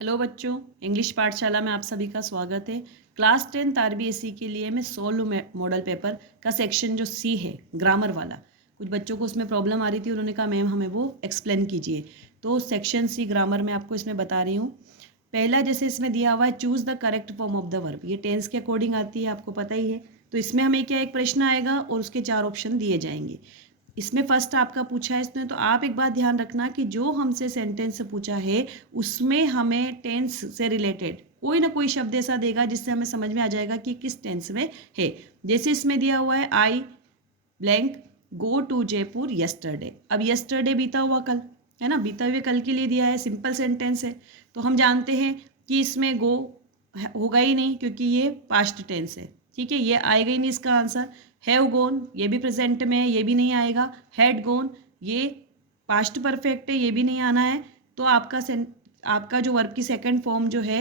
Hello बच्चों, English पाठशाला में आप सभी का स्वागत है। क्लास 10 आरबीएसई के लिए मैं सोल्व मॉडल पेपर का सेक्शन जो सी है ग्रामर वाला, कुछ बच्चों को उसमें प्रॉब्लम आ रही थी, उन्होंने कहा मैम हमें वो एक्सप्लेन कीजिए। तो सेक्शन सी ग्रामर में आपको इसमें बता रही हूँ। पहला जैसे इसमें दिया हुआ है choose the correct form of the verb, ये टेंस के अकॉर्डिंग आती है, आपको पता ही है। तो इसमें हमें क्या एक प्रश्न आएगा और उसके 4 ऑप्शन दिए जाएंगे। इसमें फर्स्ट आपका पूछा है इसने, तो आप एक बात ध्यान रखना कि जो हमसे सेंटेंस पूछा है उसमें हमें टेंस से रिलेटेड कोई ना कोई शब्द ऐसा देगा जिससे हमें समझ में आ जाएगा कि किस टेंस में है। जैसे इसमें दिया हुआ है I blank go to Jaipur yesterday. अब यस्टरडे बीता हुआ कल है ना, बीता हुए कल के लिए दिया है, सिंपल सेंटेंस है। तो हम जानते हैं कि इसमें गो होगा ही नहीं क्योंकि ये पास्ट टेंस है। ठीक है, ये आएगा ही नहीं इसका आंसर। हैव गोन, ये भी प्रेजेंट में है, ये भी नहीं आएगा। हैड गोन, ये पास्ट परफेक्ट है, ये भी नहीं आना है। तो आपका जो वर्ब की सेकंड फॉर्म जो है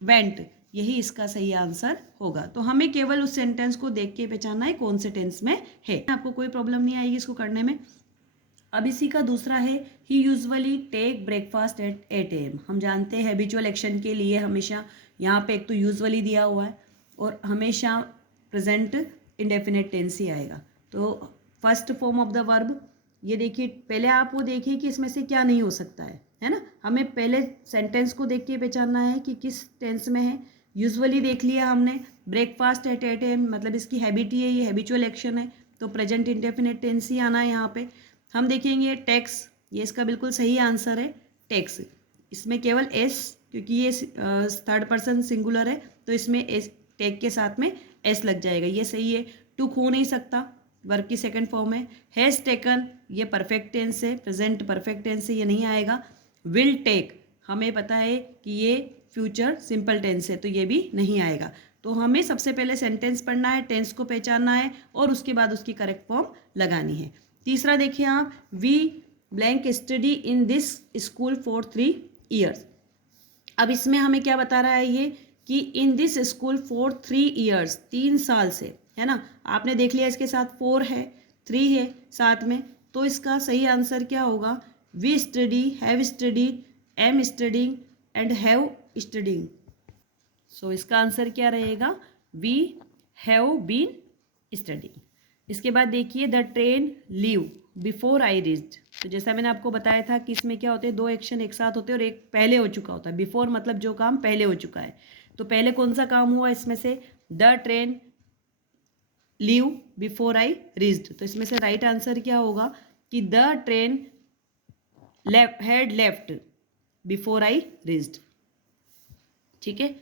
वेंट, यही इसका सही आंसर होगा। तो हमें केवल उस सेंटेंस को देख के पहचानना है कौन से टेंस में है, आपको कोई प्रॉब्लम नहीं आएगी इसको करने में। अब इसी का दूसरा है he usually take breakfast at 8 AM। हम जानते हैं हैबिचुअल एक्शन के लिए हमेशा यहाँ पे एक तो यूजुअली दिया हुआ है और हमेशा प्रेजेंट इंडेफिनिट टेंस ही आएगा। तो first form of the verb, ये देखिए, पहले आप वो देखिए कि इसमें से क्या नहीं हो सकता है ना। हमें पहले सेंटेंस को देख के पहचानना है कि किस टेंस में है। यूजुअली देख लिया हमने, ब्रेकफास्ट एट 8 AM मतलब इसकी हैबिट ही है, ये हैबिचुअल एक्शन है, तो प्रेजेंट इंडेफिनिट टेंस ही आना है यहाँ पे। हम देखेंगे टैक्स, ये इसका बिल्कुल सही आंसर है टैक्स। इसमें केवल एस, क्योंकि ये थर्ड पर्सन सिंगुलर है तो इसमें एस, टेक के साथ में एस लग जाएगा, ये सही है। टुक हो नहीं सकता, वर्ब की सेकंड फॉर्म है। हैज़ टेकन, ये परफेक्ट टेंस है, प्रेजेंट परफेक्ट टेंस है, ये नहीं आएगा। विल टेक, हमें पता है कि ये फ्यूचर सिंपल टेंस है, तो ये भी नहीं आएगा। तो हमें सबसे पहले सेंटेंस पढ़ना है, टेंस को पहचानना है और उसके बाद उसकी करेक्ट फॉर्म लगानी है। तीसरा देखिए आप, we blank study in this school for 3 years। अब इसमें हमें क्या बता रहा है ये कि इन दिस स्कूल फॉर 3 years, 3 साल से, है ना। आपने देख लिया इसके साथ 4 है, 3 है साथ में, तो इसका सही आंसर क्या होगा? We study, have studied, am studying and have studying. So इसका आंसर क्या रहेगा? We have been studying. इसके बाद देखिए the train leave before I reached. तो जैसा मैंने आपको बताया था कि इसमें क्या होते हैं, 2 एक्शन एक साथ होते हैं और एक पहले हो चुका होता है। बिफोर मतलब जो काम पहले हो चुका है, तो पहले कौन सा काम हुआ इसमें से? The train leave before I reached. तो इसमें से राइट आंसर क्या होगा कि the train had left before I reached. ठीक है,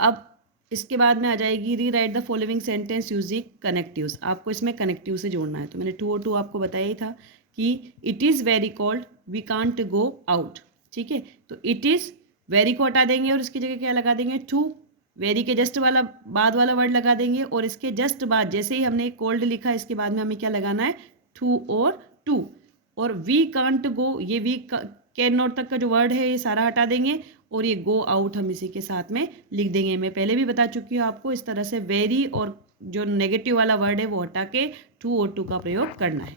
अब इसके बाद में आ जाएगी री right the following sentence using connectives. आपको इसमें कनेक्टिव से जोड़ना है। तो मैंने 2 और 2 आपको बताया ही था कि it is very cold we can't go out. ठीक है, तो इट इज़ वेरी को हटा देंगे और इसकी जगह क्या लगा देंगे? टू। वेरी के जस्ट वाला बाद वाला वर्ड लगा देंगे और इसके जस्ट बाद जैसे ही हमने कोल्ड लिखा इसके बाद में हमें क्या लगाना है? टू और टू। और वी कांट गो, ये वी कैन नॉट तक का जो वर्ड है ये सारा हटा देंगे और ये गो आउट हम इसी के साथ में लिख देंगे। मैं पहले भी बता चुकी हूँ आपको, इस तरह से वेरी और जो नेगेटिव वाला वर्ड है वो हटा के टू और टू का प्रयोग करना है।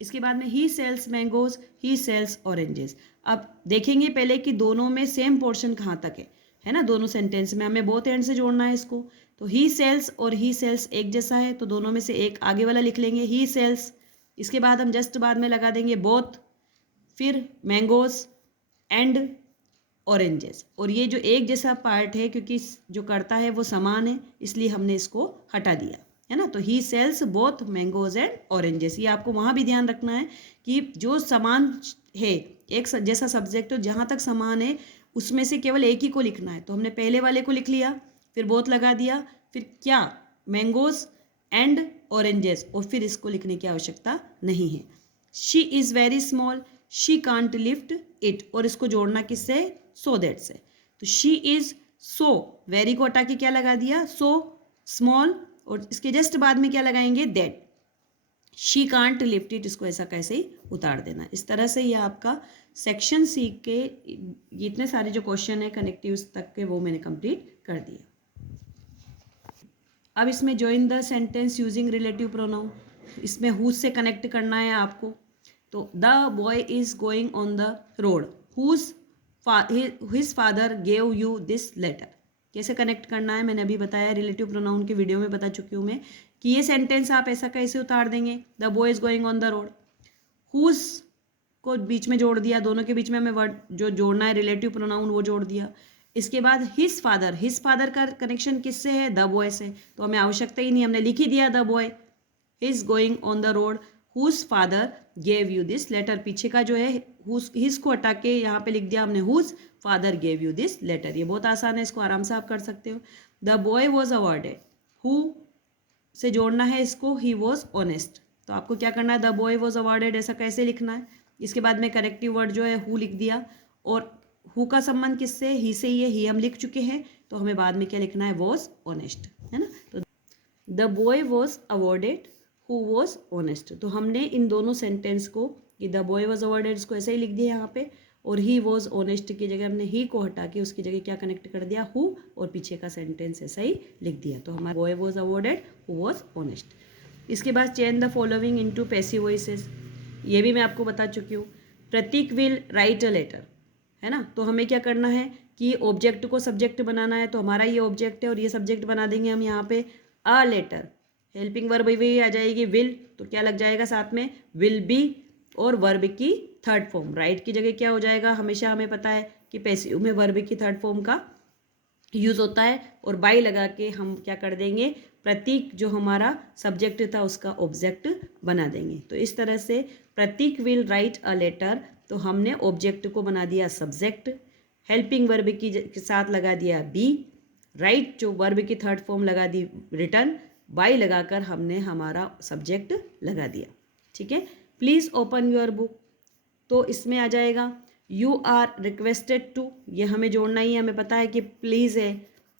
इसके बाद में ही सेल्स मैंगोज, ही सेल्स ऑरेंजेस। अब देखेंगे पहले कि दोनों में सेम पोर्शन कहाँ तक है ना। दोनों सेंटेंस में हमें बोथ एंड से जोड़ना है इसको। तो ही सेल्स और ही सेल्स एक जैसा है, तो दोनों में से एक आगे वाला लिख लेंगे ही सेल्स। इसके बाद हम जस्ट बाद में लगा देंगे बोथ, फिर मैंगोज एंड ऑरेंजेस। और ये जो एक जैसा पार्ट है, क्योंकि जो करता है वो समान है, इसलिए हमने इसको हटा दिया, है ना। तो he sells both mangoes and oranges. ये आपको वहाँ भी ध्यान रखना है कि जो समान है, एक जैसा सब्जेक्ट जहाँ तक समान है उसमें से केवल एक ही को लिखना है। तो हमने पहले वाले को लिख लिया, फिर बोथ लगा दिया, फिर क्या? मैंगोज एंड ऑरेंजेस, और फिर इसको लिखने की आवश्यकता नहीं है। She is very small, she can't lift it, और इसको जोड़ना किससे? सो दैट से। तो शी इज सो, वेरी को हटा के क्या लगा दिया? सो स्मॉल, और इसके जस्ट बाद में क्या लगाएंगे? That. She can't lift it, इसको ऐसा कैसे ही उतार देना। इस तरह से ये आपका सेक्शन सी के इतने सारे जो क्वेश्चन है कनेक्टिव्स तक के वो मैंने कंप्लीट कर दिया। अब इसमें join the sentence using relative pronoun, इसमें हुज से कनेक्ट करना है आपको। तो the boy is going on the road, whose his father gave you this letter. कैसे कनेक्ट करना है मैंने अभी बताया, रिलेटिव प्रोनाउन के वीडियो में बता चुकी हूँ मैं कि ये सेंटेंस आप ऐसा कैसे उतार देंगे, the boy is going on the road, whose को बीच में जोड़ दिया, दोनों के बीच में हमें वर्ड जो जोड़ना है रिलेटिव प्रोनाउन वो जोड़ दिया। इसके बाद हिज फादर का कनेक्शन किससे है, द बॉय से, तो हमें आवश्यकता ही नहीं, हमने लिख ही दिया the boy is going on the road whose father gave you this letter. पीछे का जो है हिज को हटा के यहाँ पे लिख दिया हमने whose father gave you this letter. ये बहुत आसान है, इसको आराम से आप कर सकते हो। The boy was awarded, who से जोड़ना है इसको, ही वॉज ऑनेस्ट, तो आपको क्या करना है, द बॉय वॉज अवॉर्डेड ऐसा कैसे लिखना है। इसके बाद में करेक्टिव वर्ड जो है हु लिख दिया, और हु का संबंध किससे, ही से ही है, ही हम लिख चुके हैं, तो हमें बाद में क्या लिखना है, वॉज ऑनेस्ट, है ना। तो the boy was awarded, who was honest, तो हमने इन दोनों सेंटेंस को, ये द बॉय वॉज अवॉर्डेड इसको ऐसे ही लिख दिया यहाँ पे, और ही वॉज ऑनेस्ट की जगह हमने ही को हटा के उसकी जगह क्या कनेक्ट कर दिया, हु, और पीछे का सेंटेंस ऐसा ही लिख दिया, तो हमारा boy was awarded, who was honest. इसके बाद change the following into passive voices, ये भी मैं आपको बता चुकी हूँ। प्रतीक विल राइट अ लेटर, है ना, तो हमें क्या करना है कि ऑब्जेक्ट को सब्जेक्ट बनाना है, तो हमारा ये ऑब्जेक्ट है और ये सब्जेक्ट बना देंगे हम यहाँ पे अ लेटर। हेल्पिंग वर्ब भी आ जाएगी विल, तो क्या लग जाएगा साथ में, विल बी, और वर्ब की थर्ड फॉर्म, राइट की जगह क्या हो जाएगा, हमेशा हमें पता है कि पैसिव में वर्ब की थर्ड फॉर्म का यूज़ होता है, और बाई लगा के हम क्या कर देंगे, प्रतीक जो हमारा सब्जेक्ट था उसका ऑब्जेक्ट बना देंगे। तो इस तरह से प्रतीक विल राइट अ लेटर, तो हमने ऑब्जेक्ट को बना दिया सब्जेक्ट, हेल्पिंग वर्ब के साथ लगा दिया बी, राइट जो वर्ब की थर्ड फॉर्म लगा दी रिटर्न, बाई लगाकर हमने हमारा सब्जेक्ट लगा दिया। ठीक है, प्लीज़ ओपन योर बुक, तो इसमें आ जाएगा यू आर रिक्वेस्टेड टू, ये हमें जोड़ना ही है, हमें पता है कि प्लीज़ है,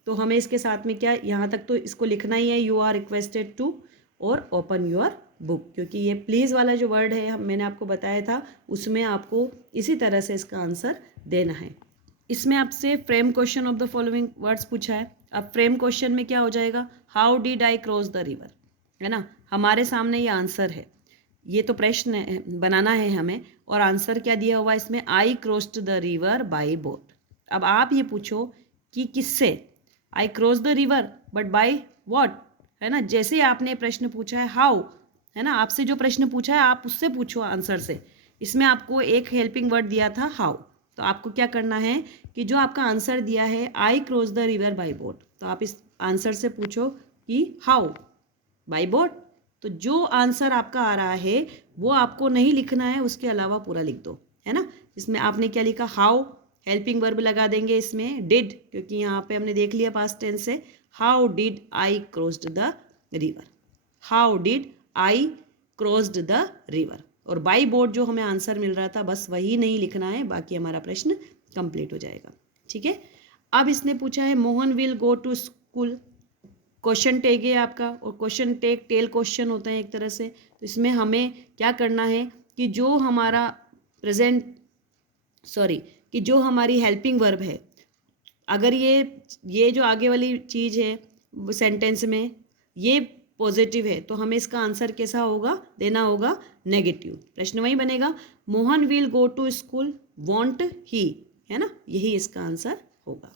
तो हमें इसके साथ में क्या, यहाँ तक तो इसको लिखना ही है, यू आर रिक्वेस्टेड टू और ओपन योर बुक, क्योंकि ये प्लीज़ वाला जो वर्ड है मैंने आपको बताया था, उसमें आपको इसी तरह से इसका आंसर देना है। इसमें आपसे frame question of the following words पूछा है। अब फ्रेम क्वेश्चन में क्या हो जाएगा, how did I cross the river, है ना, हमारे सामने ये आंसर है, ये तो प्रश्न बनाना है हमें, और आंसर क्या दिया हुआ है इसमें, I crossed the river by boat. अब आप ये पूछो कि किससे, I cross the river but by what, है ना, जैसे आपने प्रश्न पूछा है हाउ, है ना, आपसे जो प्रश्न पूछा है आप उससे पूछो आंसर से। इसमें आपको एक हेल्पिंग वर्ड दिया था हाउ, तो आपको क्या करना है कि जो आपका आंसर दिया है I cross the river by boat, तो आप इस आंसर से पूछो कि हाउ बाय बोट, तो जो आंसर आपका आ रहा है वो आपको नहीं लिखना है, उसके अलावा पूरा लिख दो, है ना। इसमें आपने क्या लिखा, हाउ, हेल्पिंग वर्ब लगा देंगे इसमें डिड, क्योंकि यहाँ पे हमने देख लिया पास्ट टेंस से, how did I crossed the river, how did I crossed the river, और बाई बोट जो हमें आंसर मिल रहा था बस वही नहीं लिखना है, बाकी हमारा प्रश्न कंप्लीट हो जाएगा। ठीक है, अब इसने पूछा है Mohan will go to school, question tag है आपका, और क्वेश्चन टैग टेल क्वेश्चन होता है एक तरह से, तो इसमें हमें क्या करना है कि जो हमारा कि जो हमारी हेल्पिंग वर्ब है, अगर ये जो आगे वाली चीज़ है सेंटेंस में ये पॉजिटिव है, तो हमें इसका आंसर कैसा होगा, देना होगा नेगेटिव। प्रश्न वही बनेगा, Mohan will go to school won't he, है ना, यही इसका आंसर होगा।